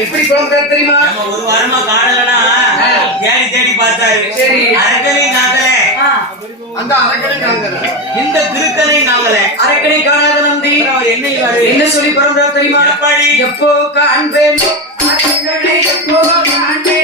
எப்படி புலம்புறாரு தெரியுமா? ஒரு வாரமா காணலனா தேடி தேடி பார்த்தாரு. சரி. அரக்கனை நாங்கல ஆ, அந்த அரக்கனை நாங்கள் இந்த திருக்கனை நாங்கல அரக்கனை காணாத அவர் என்ன? என்ன சொல்லி புலம்புறாரு தெரியுமா? எப்படி? எப்போ காண்பேன்? எப்போ காண்பேன்?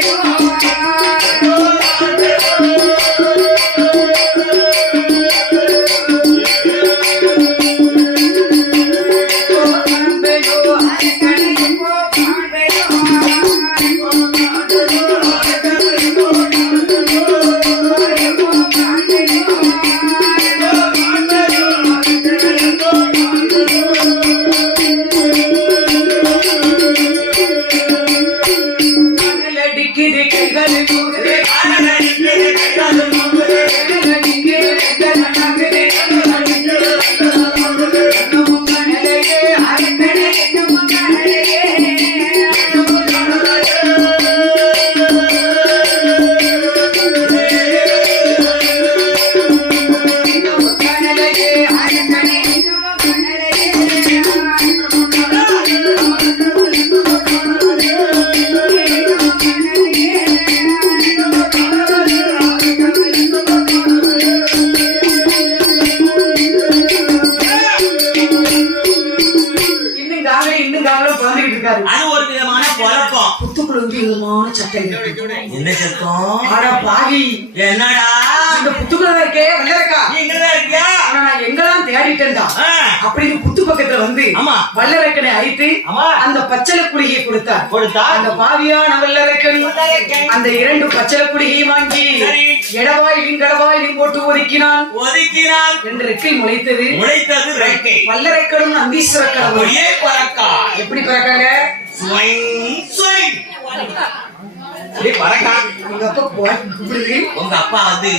சத்தம் ஆனா பாவி. என்னடா? இந்த புத்துக்குள்ள இருக்கே வல்லரக்கா நீ இங்கதான் இருக்கியா? ஆனா நான் எங்கெல்லாம் தேடிட்டேன்டா? அப்படின்னு புத்து பக்கத்துல வந்து ஆமா. வல்லரக்கனை அழைத்து. அந்த பச்சளை குடிகையை கொடுத்தார். கொடுத்தா? அந்த பாவியான வல்லரக்கன் அந்த இரண்டு பச்சளை குடிகையை வாங்கி சரி. எடவாயிலும் கடவாயிலும் போட்டு ஒதுக்கினான். ஒதுக்கினான். என்று ரெக்கை முளைத்தது. முளைத்தது ரெக்கை. வல்லரக்கனும் நந்தீஸ்வர கடவுள் எப்படி பிறக்காங்க ஸ்வைங், ஸ்வைங். உங்க அப்பா போய் கூப்பிடுது உங்க அப்பா வந்து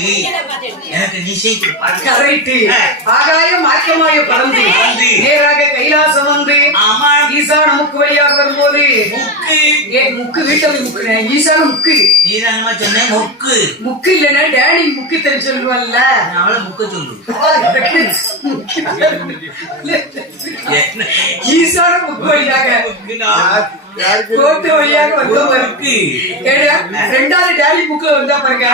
எனக்கு நிச்சை கொடுப்பாரு கரைட்டு ஆ. ஆகாய மார்க்கமாய பறந்து ஈசா நமக்கு வழியாக வரும்போது முக்கு. ஏ முக்கு வீட்டுல முக்கு. ஈசான முக்கு சொன்ன முக்கு. முக்கு இல்லைன்னா டேடி முக்கு தெரிஞ்சு சொல்லுவான்ல நான் அவளை முக்க சொல்லு? ஈசான முக்கு வழியாக? கோட்டு வழியாக முக்கு. ரெண்டாவது டேடி முக்குல வந்தா பாருங்க.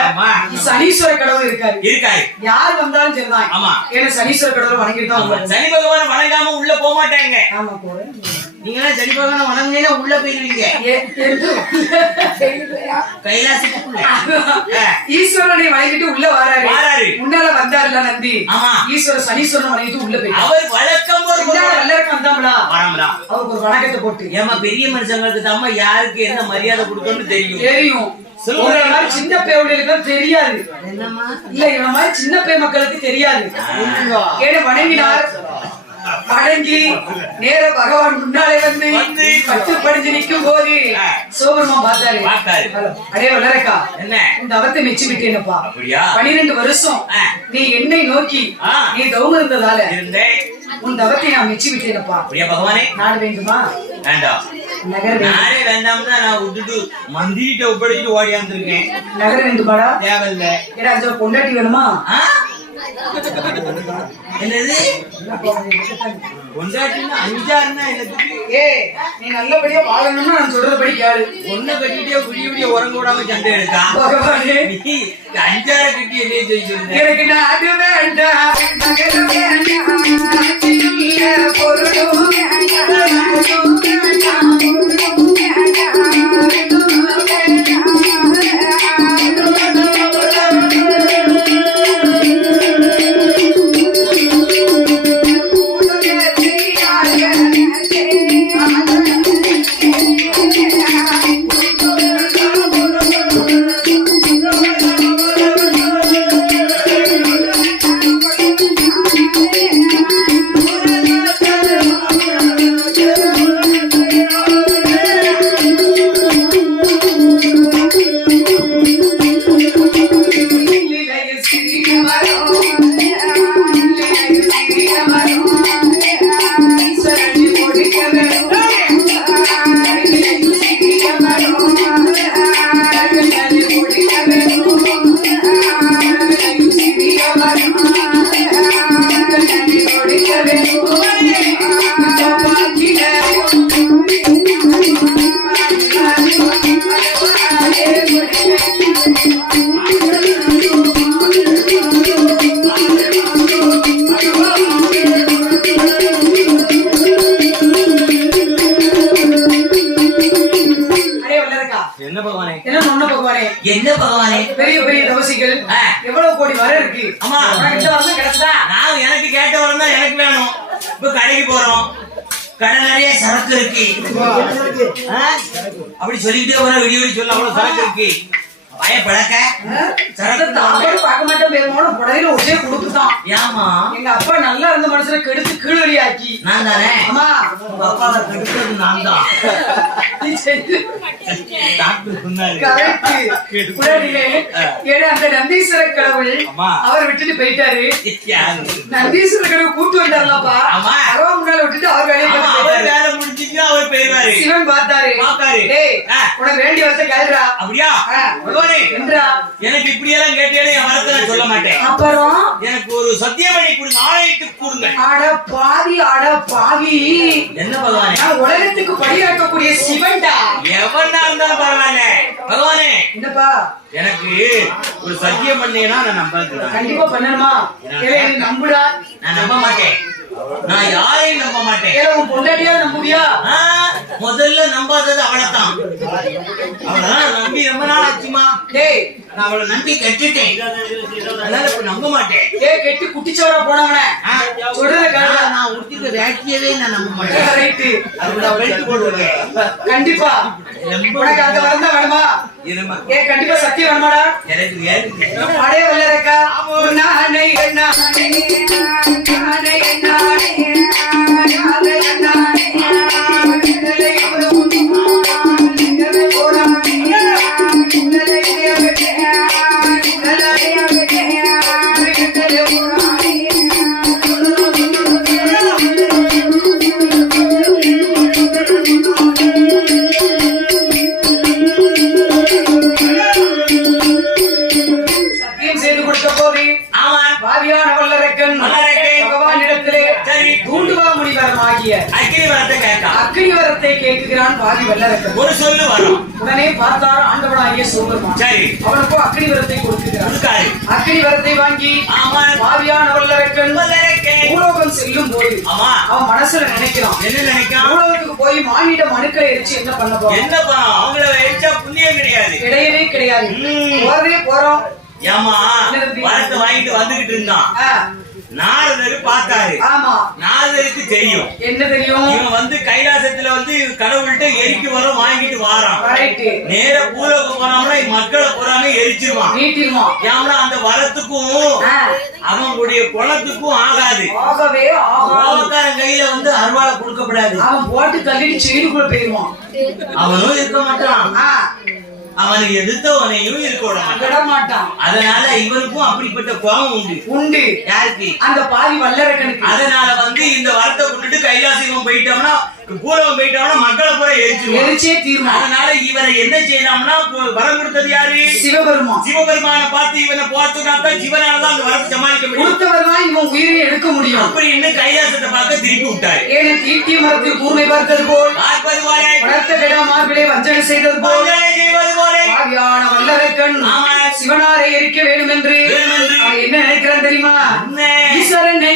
சனீஸ்வர கடவுள் இருக்காரு. இருக்காரு. யார் வந்தாலும் சரிதான். ஆமா. ஏன்னா சனீஸ்வர கடவுள் வணங்கிட்டு தான். சனி பகவான் வணங்காம உள்ள போக மாட்டாங்க. ஆமா போறேன். நீங்க எல்லாம் சனி பகவான் வணங்கினா உள்ள போயிருவீங்க. கைலாசத்துக்குள்ள. ஈஸ்வரனை வணங்கிட்டு உள்ள வராரு. வாராரு. முன்னால வந்தாருல நந்தி. ஆமா. ஈஸ்வர சனீஸ்வரன் வணங்கிட்டு உள்ள போயிட்டாரு. அவர் வழக்கம் ஒரு முன்னால வல்லரக்கு வந்தாங்களா வரம்டா அவருக்கு ஒரு வணக்கத்தை போட்டு. ஏமா பெரிய மனுஷங்களுக்கு தாம்மா யாருக்கு என்ன மரியாதை கொடுக்கணும்னு தெரியும்? தெரியும். சின்ன தான் தெரியாது. இல்ல இவன மாதிரி சின்ன பே மக்களுக்கு தெரியாது. ஏன்னா வணங்கினார். வணங்கி நேர பகவான் முன்னாலே வந்து பட்டு படிஞ்சு நிக்கும் போது. சோபரமா பார்த்தாரு. அடே வல்லரக்கா என்ன? இந்த அவத்தை மெச்சு விட்டேனப்பா பனிரெண்டு வருஷம். நீ என்னை நோக்கி. நீ தவம் இருந்ததால உன் தவத்தை நான் மெச்சு விட்டேனப்பா பகவானே? நாடு வேண்டுமா? வேண்டாம் நானே வேண்டாம்னா நான் விட்டுட்டு மந்திரிட்ட ஒப்படைச்சிட்டு ஓடியாந்துருக்கேன். நகர வேண்டுமாடா? தேவையில்ல. ஏடா பொண்டாட்டி வேணுமா? என்னது? கொண்டாட்டினா அஞ்சாருன்னா எனக்கு ஏ நீ நல்லபடியா வாழணும்னு நான் சொல்றபடி கேளு. ஒன்ன கட்டிட்டே புரிய புரிய உறங்க விடாம சண்டை எடுத்தா? அஞ்சார கட்டி என்ன செய்ய சொல்லுங்க எனக்கு நாடு வேண்டாம். நகரம் அப்படி சொல்லிக்கிட்டே விடிய விடிய சொல்ல அவ்வளவு சரக்கு இருக்கு. பய பழக்க சரத்தை ஒரே கொடுத்துதான் ஏமா எங்க அப்பா நல்லா இருந்த மனுஷனை கெடுத்து கீழடி ஆக்கி நான் தானே? ஆமா உங்க அப்பாவை கெடுத்தது நான் தான். நந்தீஸ்வர கடவுள். அவர் விட்டுட்டு போயிட்டாரு? நந்தீஸ்வர கடவுள் கூட்டு வந்தார்லப்பா. பகவான் முன்னால விட்டுட்டு அவர் வேலையை பார்த்து அவர் போயிருவாரு சிவன் பார்த்தாரு. பார்த்தாரு. உனக்கு வேண்டிய வருஷம் கேளுடா. அப்படியா? என்றா எனக்கு இப்படி எல்லாம் கேட்டேன்னு என் வரத்தை நான் சொல்ல மாட்டேன். அப்புறம்? எனக்கு ஒரு சத்தியமணி கொடுங்க ஆணையிட்டு கொடுங்க. அட பாவி அட பாவி. என்ன பகவானே? நான் உலகத்துக்கு படியாக்கக்கூடிய சிவன்டா. எவனா இருந்தாலும் பரவாயில்ல. பகவானே என்னப்பா? எனக்கு ஒரு சத்தியம் பண்ணீங்கன்னா நான் நம்புறேன். கண்டிப்பா பண்ணணுமா? நம்புடா. நான் நம்ப மாட்டேன். நான் யாரையும் நம்ப மாட்டேன். உன் பொண்டாட்டியா நம்புவியா? ஆ, முதல்ல நம்பாதது அவளைத்தான் அவளதான் நம்பி ரொம்ப நாள் ஆச்சுமா டேய் நான் அவளை நம்பி கட்டுட்டேன் அதனால இப்ப நம்ப மாட்டேன் ஏ கெட்டி குட்டிச்சவரா போனவன சொல்றத கேளு. நான் உடுத்திக்க வேட்டியவே நான் நம்ப மாட்டேன் அதுக்கு நான் பெல்ட் போட்டுருக்கேன் கண்டிப்பா உனக்கு அந்த வரம் தான் வேணுமா இருமா. ஏ கண்டிப்பா சக்தி வேணுமாடா எனக்கு. அடே வல்லரக்கா நானே நானே நானே நானே நானே நானே முனிவரமாகிய அக்கினி வரத்தை கேட்டான் அக்னி வரத்தை கேட்கிறான் பாவி வல்லரக்கன் ஒரு சொல்லு வரும். உடனே பார்த்தார் ஆண்டவனாகிய சிவபெருமான் சரி. அவனுக்கும் அக்னி வரத்தை கொடுக்கிறான் கொடுக்காரு அக்னி வரத்தை வாங்கி ஆமா பாவியான வல்லரக்கன் வல்லரக்கன். பூலோகம் செல்லும் போது ஆமா. அவன் மனசுல நினைக்கிறான். என்ன நினைக்கான் பூலோகத்துக்கு போய் மானிட மனுக்களை எரிச்சு என்ன பண்ண போறோம் என்ன பணம் அவங்கள வச்சா புண்ணியம் கிடையாது. கிடையவே கிடையாது. போறதே போறோம். ஏமா வாங்கிட்டு வந்துகிட்டு இருந்தான். நாரதர் பார்த்தாரு. ஆமா. நாரதருக்கு தெரியும். என்ன தெரியும்? இவன் வந்து கைலாசத்துல வந்து கடவுள்கிட்ட எரிக்கு வரம் வாங்கிட்டு வாரான். நேர பூலோகம் போனோம்னா மக்களை பூராமே எரிச்சிருவான். நீட்டிருமா ஏன்னா அந்த வரத்துக்கும் ஆ. அவனுடைய குணத்துக்கும் ஆகாது. ஆகவே கோபக்காரன் கையில வந்து அருவாளை கொடுக்கப்படாது. அவன் போட்டு தள்ளிட்டு செய்திக்குள்ள போயிருவான். அவனும் இருக்க மாட்டான். ஆ, அவனுக்கு எதிர்த்தவனையும் இருக்க மாட்டான் அதனால இவனுக்கும் அப்படிப்பட்ட கோபம் உண்டு. உண்டு. யாருக்கு? அந்த பாவி வல்லரக்கனுக்கு. அதனால வந்து இந்த வரத்தை கொண்டுட்டு கைலாசிகம் போயிட்டோம்னா பூலகம் போயிட்டோம்னா மக்களை பூரா எரிச்சிருவான். எரிச்சே தீர்மானம் அதனால இவரை என்ன செய்யலாம்னா வரம் கொடுத்தது யாரு? சிவபெருமான். சிவபெருமான பார்த்து இவனை அந்த வரத்தை சமாளிக்க முடியும். கொடுத்தவர் தான் இவன் உயிரை எடுக்க முடியும். அப்படின்னு கைலாசத்தை பார்க்க திருப்பி விட்டாரு. ஏன தீட்டிய மரத்தில் கூர்மை பார்த்தது போல் பார்ப்பது போல. வளர்த்த மார்பிலே வஞ்சனை செய்தது போல் வல்லரக்கன் ஆமா. சிவனாரை எரிக்க வேண்டும் என்று என்ன நினைக்கிறான் தெரியுமா? என்ன? ஈஸ்வரனை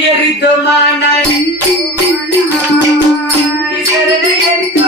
better than anything.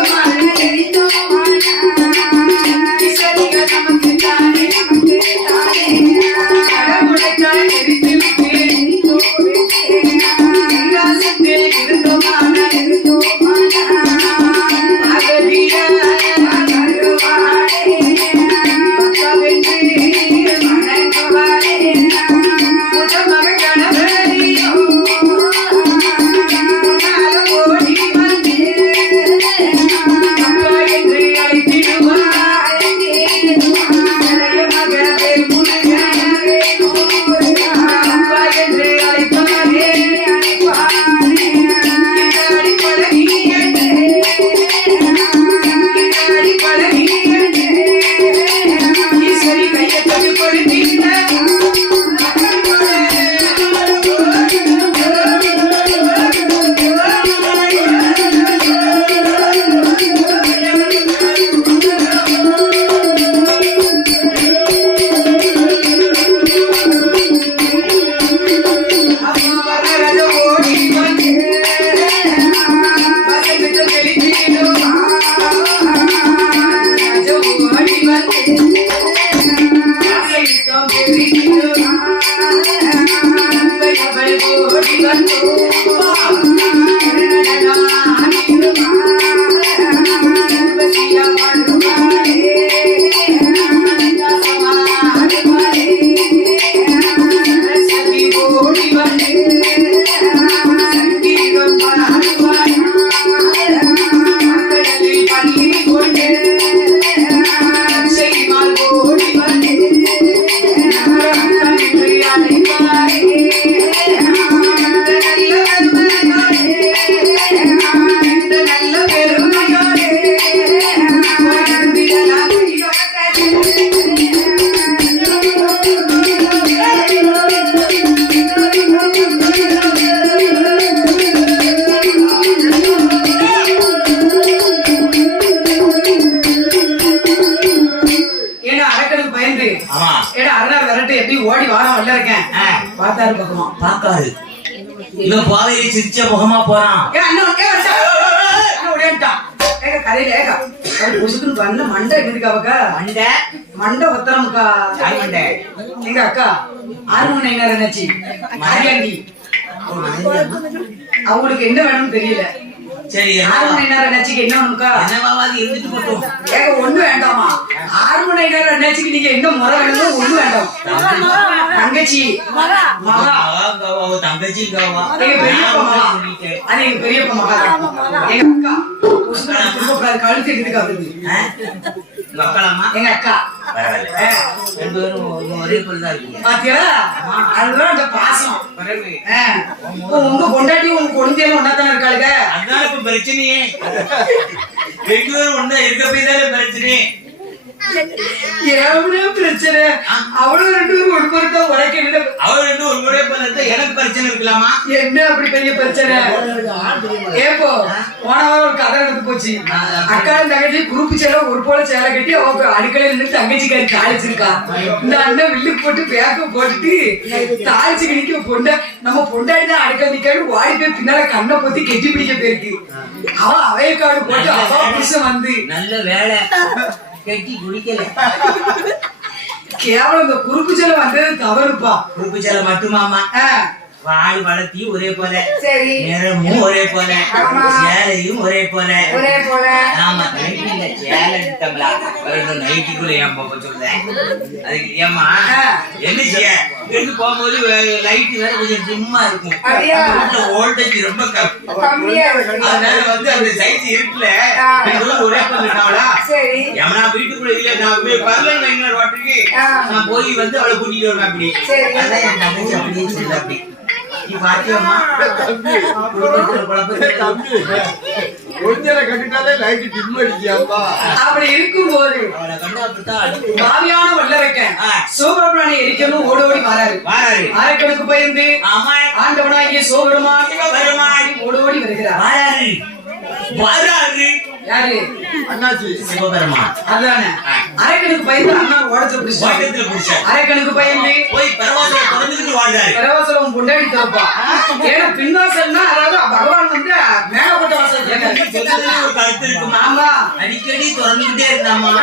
அவர் பொசுக்குன்னு பண்ண மண்டை எதுக்கு அவக்கா? மண்டை. மண்டை ஒத்தரமுக்கா. யார் மண்டை. எங்க அக்கா? ஆறு மணி நேரம் என்னாச்சு? மாரியாண்டி அவங்களுக்கு என்ன வேணும்னு தெரியல. சரி ஆறு மணி நேரம் என்னாச்சுக்கு என்ன வேணும்க்கா என்னவாவது இருந்துட்டு போட்டோம் ஏங்க ஒண்ணு வேண்டாமா? ஆறு மணி நேரம் நீங்க என்ன முறை வேணுமோ ஒண்ணு வேண்டாம். தங்கச்சி. மகா. அவ தங்கச்சி பெரியப்பா மகா. அது பெரியப்பா மகா. எங்க அக்கா. கழுத்து எடுத்துக்க அவருக்கு ஆ? உங்க அக்காலாமா எங்க அக்கா. பரவாயில்ல. ஆ, ரெண்டு பேரும் ஒரே பொருள் தான் இருக்கீங்க. பாத்தியா? அதுதான் அந்த பாசம். உங்க பொண்டாட்டி உங்க குழந்தையும் ஒன்னாத்தானே இருக்காளுங்க? அதான் இப்ப பிரச்சனையே. ரெண்டு பேரும் ஒண்ணா இருக்க போய் தானே பிரச்சனை எவ்வளவு பிரச்சனை? அவ்வளவு ரெண்டு பேரும் ஒரு ரெண்டு ஒரு முறை எனக்கு பிரச்சனை இருக்கலாமா? என்ன அப்படி பெரிய பிரச்சனை? ஏப்போ போன வாரம் ஒரு கதை நடந்து போச்சு. அக்கா தங்கச்சி குரூப் சேலை ஒரு போல சேலை கட்டி அவ அடுக்கலையில இருந்து தாளிச்சிருக்கா. இந்த அண்ணன் வில்லுக்கு போட்டு பேக்க போட்டுட்டு தாளிச்சு நிக்க பொண்ட நம்ம பொண்டாடி தான் அடுக்க வாடி போய் பின்னால கண்ணை பொத்தி கெட்டி பிடிக்க போயிருக்கு. அவ அவைய காடு போட்டு அவ புருஷன் வந்து. நல்ல வேலை. கட்டி குடிக்கல கேவலம் இந்த குறுக்கு சேலை வந்தது தவறுப்பா. சேலை மட்டுமாமா வால் வளர்த்தி ஒரே போல. சரி. நிறமும் ஒரே போல. சேலையும் ஒரே போல. ஒரே போல. ஆமா நைட்டி இல்ல சேலை எடுத்தோம்ல. நைட்டிக்குள்ள ஏன் போக சொல்றேன் அதுக்கு ஏமா. என்ன செய்ய? ரெண்டு போகும்போது லைட் வேற கொஞ்சம் டிம்மா இருக்கும்? வோல்டேஜ் ரொம்ப. அதனால வந்து அந்த சைஸ் இருக்குல்ல ஒரே பண்ணிட்டாங்களா சரி. ஏன்னா வீட்டுக்குள்ள இல்ல நான் போய் பரவாயில்ல இன்னொரு வாட்டுக்கு. நான் போய் வந்து அவளை கூட்டிட்டு வருவேன் அப்படி. அதான் என் தங்கச்சி அப்படியே சொல்ல அப்படி. கட்டிட்டாலே லைட் டிம் அடிக்கியாப்பா அப்படி இருக்கும்போது வல்லரக்கன் ஆ. சிவபெருமானை எரிக்கணும் ஓடி ஓடி வராரு. வாராரு. அரக்கனுக்கு பயந்து ஆமா. ஆண்டவனாகிய சிவபெருமான். ஓடி ஓடி வருகிறார். வாராரு. வாராரு. யாரு? அண்ணாச்சி சிவபெருமான். அதானே. அரக்கனுக்கு பயந்து அண்ணா பிடிச்சாரு வாட்டத்துல பிடிச்சார் அரக்கனுக்கு பயந்து போய் பரவாயில்ல திறந்துக்கிட்டு வாழ்ந்தாரு. பிரவாசலம் கொண்டாடி தரப்பா. ஏன்னா பின்வாசல்னா அதாவது பகவான் வந்து மேலப்பட்ட வாசல் ஒரு கருத்து இருக்குமா? ஆமா. அடிக்கடி திறந்துகிட்டே இருந்தாமா?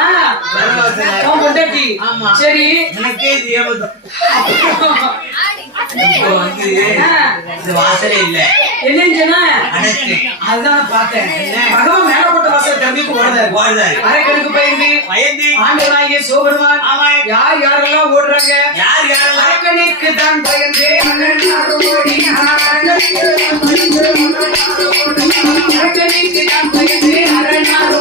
பொண்டாட்டி. ஆமா. சரி. எனக்கே இது வந்து இந்த வாசலே இல்ல. என்னன்னு சொன்னா? அடக்கு. அதுதான் பார்த்தேன். பகவான் மேலப்பட்ட வாசல் தம்பிக்கு ஓடுறாரு வாழ்ந்தாரு. அரக்கனுக்கு பயந்து பயந்து ஆண்டவனாகிய சோபெருமான் ஆமா யார் யாரெல்லாம் ஓடுறாங்க? யார் யாரெல்லாம்? அரக்கனுக்கு தான் பயந்து. அரக்கனுக்கு தான் பயந்து அரணார்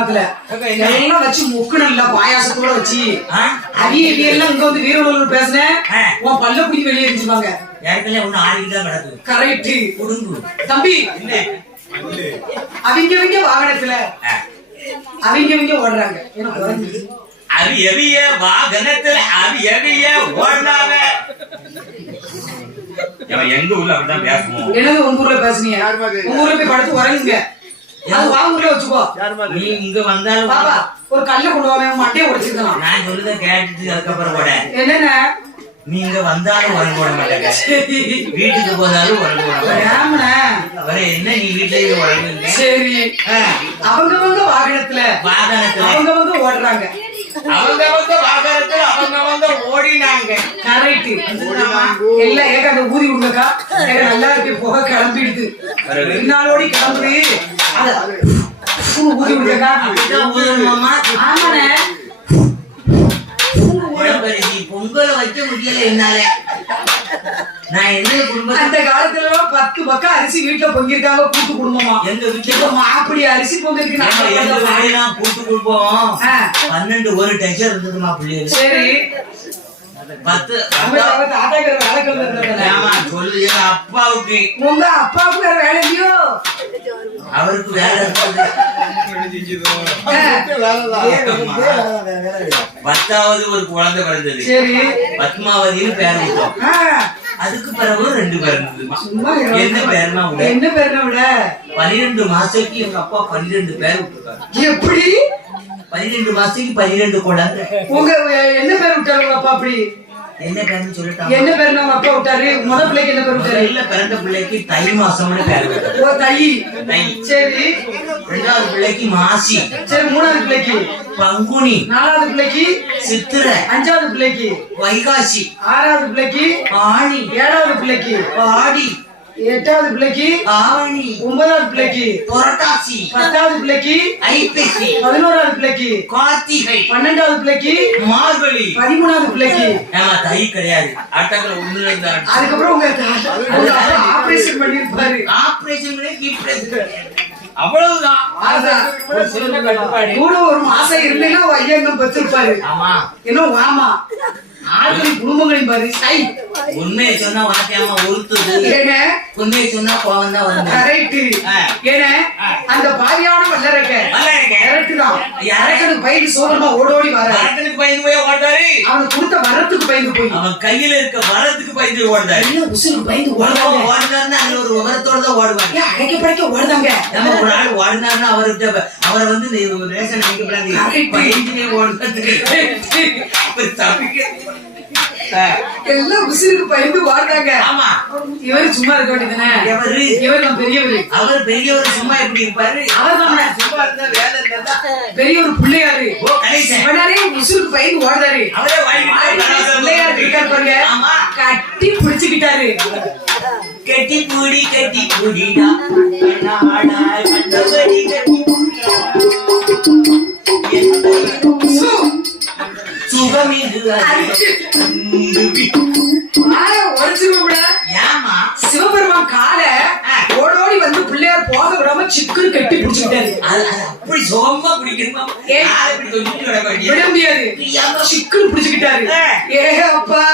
அன்னதானத்துல எல்லாம் வச்சு முக்குனல்ல பாயாசத்தோட வச்சு. ஆ? அவிய அவியெல்லாம் இங்க வந்து வீரநூல் பேசுனேன். உன் பல்ல குடி வெளியே இருந்துருவாங்க ஏற்கனவே ஒண்ணு ஆடிட்டு தான் கிடக்குது கரெக்ட் குடுங்கு. தம்பி அவிங்க விங்க வாகனத்துல. அவிங்க விங்க ஓடுறாங்க. அது எவிய வாகனத்துல அது எவிய ஓடுறாங்க எங்க ஊர்ல அப்படிதான் பேசுவோம்? என்னது உங்க ஊர்ல பேசுனீங்க? ஊர்ல போய் படுத்து உறங்குங்க. அது வா ஊர்ல வச்சுக்கோ? நீ இங்க வந்தாலும் பாப்பா ஒரு கல்ல கொண்டு வாங்க மண்டையை உடைச்சிருக்கலாம் நான் சொல்றத கேட்டுட்டு அதுக்கப்புறம் கூட என்னென்ன? நீ இங்க வந்தாலும் உறங்க விட மாட்டேங்க. வீட்டுக்கு போனாலும் உறங்க மாட்டேங்க. அவரை என்ன நீ வீட்டுலயே உறங்குங்க சரி. அவங்கவங்க வாகனத்துல. வாகனத்துல. அவங்கவங்க ஓடுறாங்க. அவங்கவங்க வாகனத்துல அவங்கவங்க ஓடினாங்க. கரெக்ட். எல்லாம் ஏக அந்த ஊதி விடுங்கக்கா ஏக நல்லா இருக்கு புகை கிளம்பிடுது. பின்னாலோடி கிளம்புது. அத ஊதி விடுங்கக்கா ஆமாண்ணே. பொங்கலை வைக்க முடியல என்னால. நான் என்ன குடும்பம் அந்த காலத்துல எல்லாம் பத்து பக்கம் அரிசி வீட்டுல பொங்கிருக்காங்க கூட்டு குடும்பமா. எங்க வீட்டுல மாப்பிடி அரிசி பொங்கிருக்கு எங்க நம்ம வீட்டுலாம் கூட்டு குடும்பம். பன்னெண்டு ஒரு டச்சர் இருந்ததுமா பிள்ளைகள் சரி. பத்து. நம்ம தாத்தாக்கிற வேலை கிளம்புறது ஆமா சொல்லு எங்க அப்பாவுக்கு. உங்க அப்பாவுக்கு வேற வேலை இல்லையோ? அவருக்கு வேலை பத்தாவது ஒரு குழந்தை பிறந்தது. பத்மாவதினு பேர் விட்டோம் அதுக்கு பிறகு ரெண்டு பேர். என்ன பேர்னா விட. என்ன பேருன விட? பன்னிரெண்டு மாசத்துக்கு எங்க அப்பா பன்னிரெண்டு பேர் விட்டுருக்காரு எப்படி? பன்னிரெண்டு மாசத்துக்கு பன்னிரெண்டு குழந்தை உங்க என்ன பேர் விட்டாரு உங்க அப்பா அப்படி? என்ன பேர்னு சொல்லிட்டாங்க? என்ன பேருன உங்க அப்பா விட்டாரு? முத பிள்ளைக்கு என்ன பேர் விட்டாரு? முதல்ல பிறந்த பிள்ளைக்கு தை மாசம்னு பேர் ஓ தை. தை. சரி. ரெண்டாவது பிள்ளைக்கு மாசி. சரி மூணாவது பிள்ளைக்கு? பங்குனி. நாலாவது பிள்ளைக்கு? சித்திரை. அஞ்சாவது பிள்ளைக்கு? வைகாசி. ஆறாவது பிள்ளைக்கு? ஆணி. ஏழாவது பிள்ளைக்கு? ஆடி எட்டாவது பிள்ளைக்கு ஆவணி ஒன்பதாவது பிள்ளைக்கு புரட்டாசி பத்தாவது பிள்ளைக்கு ஐப்பசி பதினோராவது பிள்ளைக்கு கார்த்திகை பன்னெண்டாவது பிள்ளைக்கு மார்கழி. பதிமூணாவது பிள்ளைக்கு ஏமா தை கிடையாது. ஆட்டங்கள் ஒண்ணு அதுக்கப்புறம் உங்க ஆபரேஷன் பண்ணிருப்பாரு ஆபரேஷன் அவ்வளவுதான். கூட ஒரு மாசம் இல்லைன்னா ஐயங்கம் பெற்றிருப்பாரு. ஆமா. என்ன வாமா ஆளுகளின் குடும்பங்களின் பாரு சை. உண்மையை சொன்னா வாக்கியமா உறுத்துது உண்மையை சொன்னா கோவம் தான் கரெக்ட் அந்த பாரியான வல்லரக்க வல்லரக்க. கரெக்ட் தான்? அரக்கனுக்கு பயந்து சோதரமா ஓடோடி வர வரத்துக்கு பயந்து போய் ஓடுறாரு. அவனுக்கு கொடுத்த வரத்துக்கு பயந்து போய். அவன் கையில இருக்க வரத்துக்கு பயந்து ஓடுறாரு. எல்லாம் உசுருக்கு பயந்து ஓடுறாங்க? ஓடுனாருன்னா அதுல ஒரு விவரத்தோட தான் ஓடுவாங்க ஏன் அடைக்க படைக்க ஓடுதாங்க? நம்ம ஒரு ஆள் ஓடினாருன்னா அவர்கிட்ட அவரை வந்து ரேஷன் அடிக்கப்படாது. பயந்துனே ஓடுறது தப்பிக்க எல்லாம் உசுருக்கு பயந்து ஓடுறாங்க ஆமா. இவரு சும்மா இருக்க வேண்டியதுதானே? எவரு? இவர் நம்ம பெரியவர். அவர் பெரியவர் சும்மா எப்படி இருப்பாரு? அவர் தானே. சும்மா இருந்தா வேலை இருந்தா பெரியவர் பிள்ளையாரு. ஓ கணேசன். அவனாரே உசுருக்கு பயந்து ஓடுறாரு அவரே பிள்ளையார் இருக்காரு பாருங்க. ஆமா. கட்டி பிடிச்சுக்கிட்டாரு. கட்டி பூடி கட்டி பூடிடா கண்டபடி கட்டி பூடிடா. வாயை உடைச்சிருவோம்ல. ஏம்மா சிவபெருமான் காலை ஓடோடி வந்து பிள்ளையார் போக விடாம சிக்குன்னு கட்டி அது அப்படி சுகமா பிடிக்கணுமா? விட முடியாது சிக்குன்னு பிடிச்சுக்கிட்டாரு ஏ அப்பா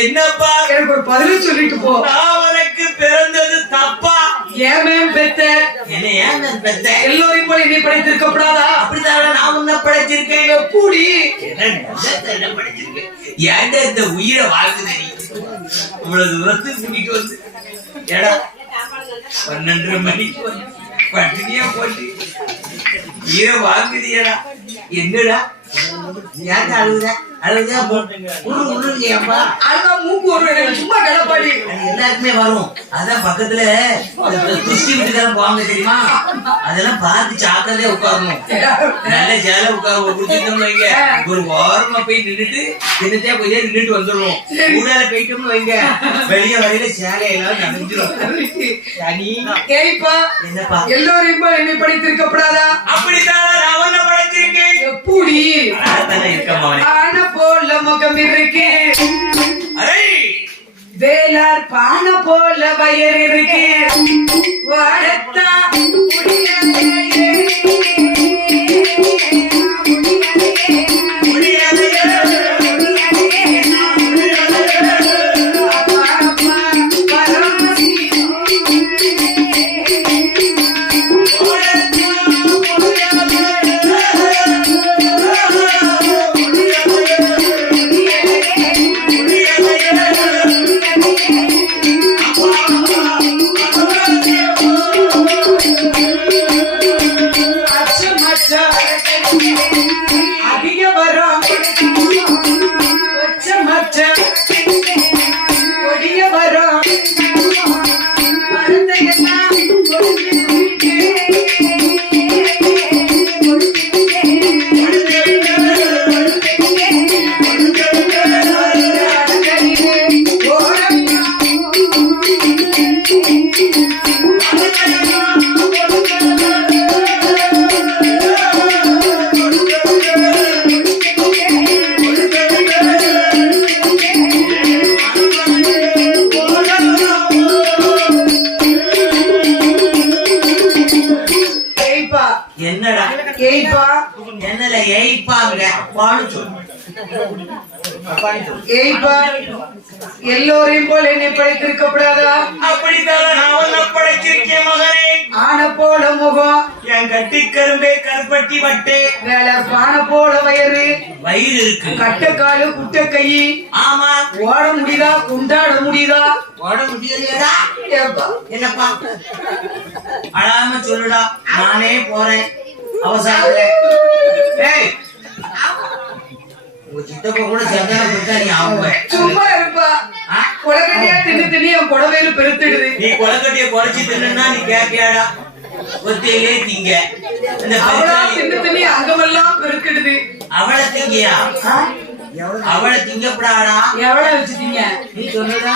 என்னப்பா எனக்கு ஒரு பதில் சொல்லிட்டு போ நான் உனக்கு பிறந்தது தப்பா ஏமே பெத்த. என்ன ஏன் நான் பெத்தேன் எல்லோரையும் போல என்னை படைத்திருக்கப்படாதா? அப்படித்தான் நான் உன்னை படைச்சிருக்கேன். எப்படி என்ன படைச்சிருக்கேன். ஏன்டா இந்த உயிரை வாழ்ந்து நீ? இவ்வளவு தூரத்துக்கு கூட்டிட்டு வந்து. ஏடா பன்னெண்டரை மணிக்கு வந்து பட்டினியா போட்டு. உயிரை என்னடா? ஏன்டா அழுகுத அழுகுதா உரு உருங்கப்பா அதுதான் மூக்கு ஒரு சும்மா எல்லாருக்குமே வரும். அதான் பக்கத்துல துஷ்டி வீட்டுக்காரன் போவாங்க தெரியுமா? அதெல்லாம் பார்த்து சாக்கிரதையா உட்காரணும். நல்ல சேலை உட்கார குடிச்சிருந்தோம்னு வைங்க. ஒரு ஓரமா போய் நின்னுட்டு தினத்தையா போய் நின்னுட்டு வந்துடுவோம் ஊடால போயிட்டோம்னு வைங்க. வெளிய வரையில சேலை எல்லாம் ஏய்ப்பா என்னப்பா? எல்லோரையும் போல் என்னை படித்திருக்கப்படாதா அப்படித்தான் நான் உன்னை படைச்சிருக்கேன் எப்படி? ஆன போல முகம் இருக்கு. வேளார் பான போல வயர் இருக்கு. வாழத்தா முடியாதே. ஏய்ப்பா எல்லோரையும் போல் என்னை படைத்திருக்கப்படாதா? அப்படித்தான் நான் உன்னை படைச்சிருக்கேன் மகனே. ஆன போல முகம். என் கட்டி கரும்பே கருப்பட்டி வட்டே வேலை பான போல வயறு. வயிறு இருக்கு. கட்டக்காலு குட்ட கை. ஆமா. ஓட முடியுதா? கொண்டாட முடியுதா? ஓட முடியலையடா. என்னப்பா? அழாம சொல்லுடா. நானே போறேன். அவசரத்துல. ஏய் உங்க சித்தப்பா கூட சும்மா இருப்பா? கொலக்கட்டியா தின்னு தின்னு என் புடவையில பெருத்துடுது. நீ கொலக்கட்டிய குறைச்சி தின்னுனா நீ கேப்பியாடா ஒத்தையிலே திங்க. இந்த அவளா தின்னு தின்னு அங்கமெல்லாம் பெருக்கிடுது. அவளை திங்கியா? அவளை திங்கப்படாடா எவளை வச்சுட்டீங்க நீ சொன்னதா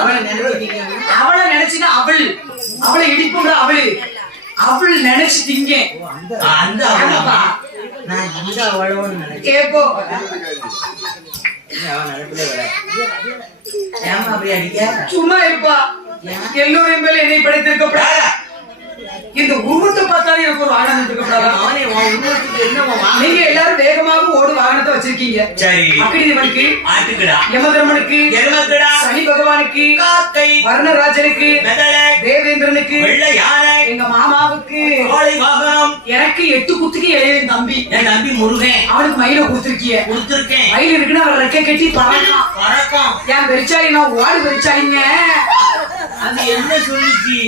அவளை நினைச்சிட்டீங்க அவளை நினைச்சுன்னா அவள். அவளை இடிப்புங்க அவளு. அவள் நினைச்சிட்டீங்க. அந்த ஆமாப்பா. அவளா. நான் இந்த அவளோன்னு நினைச்சேன் கேப்போ அவன் நினைப்பிலே வர ஏமா அப்படி அடிக்க சும்மா இருப்பா. எல்லோரையும் மேல என்னை படைத்திருக்கப்படாதா இந்த உருவத்தை பார்த்தாலே எனக்கு ஒரு ஆனந்தம்? வா- நீங்க எல்லாரும் வேகமாக ஓடு வாகனத்தை வச்சிருக்கீங்க. சரி. ஆட்டுக்குடா. யமதர்மனுக்கு சனி பகவானுக்கு காக்கை வர்ணராஜனுக்கு தேவேந்திரனுக்கு எங்க மாமாவுக்கு எனக்கு எட்டு குத்துக்கு இளைய தம்பி. என் தம்பி முருகன் அவனுக்கு மயில கொடுத்துருக்கிய. கொடுத்துருக்கேன். மயில் இருக்குன்னு அவன் ரெக்கை கட்டி பறக்கான் வணக்கம் என் பெருச்சாலி நான் ஓடு பெருச்சாலிங்க அது என்ன சொல்லுச்சு?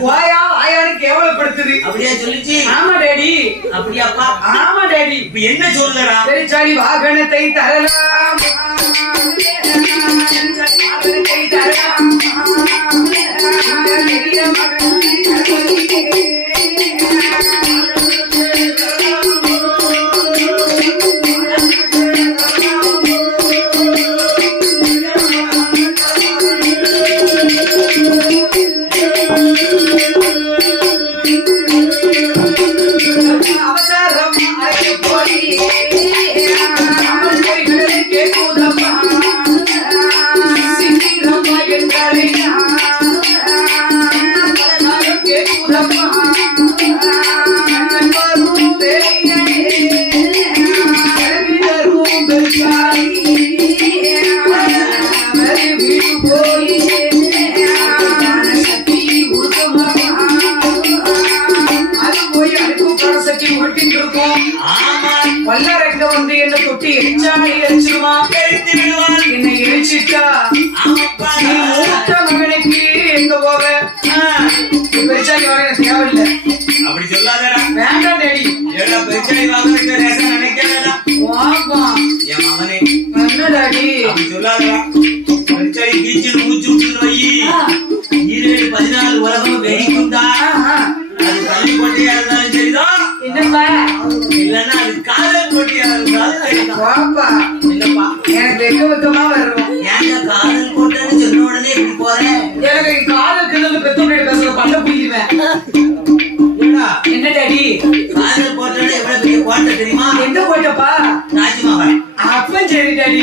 வாயா வாயான்னு கேவலப்படுத்துது. அப்படியா சொல்லுச்சு? ஆமா டேடி. அப்படியாப்பா ஆமா டேடி. இப்ப என்ன சொல்லுறா? பெருச்சாலி வாகனத்தை தரலாம். வாகனத்தை தரலாம். பெரிய மகன் போப்பா என்னப்பா எனக்கு வெக்க வெக்கமா வரும். ஏன்டா காதல் கூட்டன்னு சொன்ன போறேன் எனக்கு காதல் கிணறு பெத்த பேசுற பண்ண புரியுவேன் என்ன டாடி? காதல் கோட்டை எவ்வளவு பெரிய கோட்டை தெரியுமா? எந்த கோட்டைப்பா? ராஜ்மஹால். அப்ப சரி டாடி.